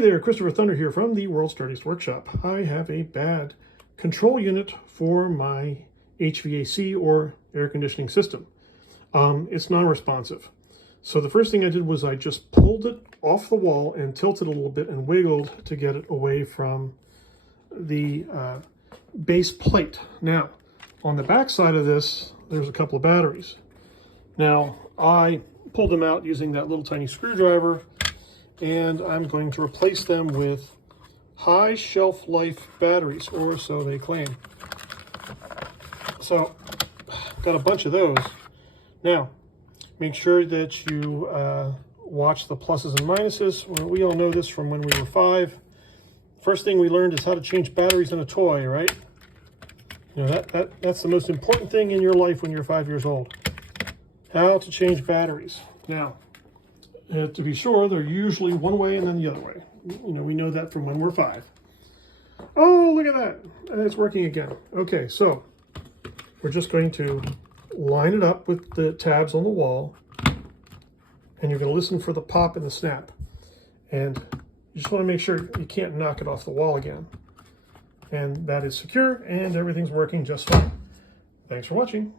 there, Christopher Thunder here from the World's Dirtiest Workshop. I have a bad control unit for my HVAC or air conditioning system. It's non-responsive. So the first thing I did was I just pulled it off the wall and tilted a little bit and wiggled to get it away from the base plate. Now, on the back side of this, there's a couple of batteries. Now, I pulled them out using that little tiny screwdriver, and I'm going to replace them with high shelf life batteries, or so they claim. So, got a bunch of those. Now, make sure that you watch the pluses and minuses. Well, we all know this from when we were 5. First thing we learned is how to change batteries in a toy, right? You know, that's the most important thing in your life when you're 5 years old. How to change batteries. Now, to be sure, they're usually one way and then the other way. You know, we know that from when we're 5. Oh, look at that. And it's working again. Okay, so we're just going to line it up with the tabs on the wall, and you're going to listen for the pop and the snap. And you just want to make sure you can't knock it off the wall again. And that is secure, and everything's working just fine. Thanks for watching.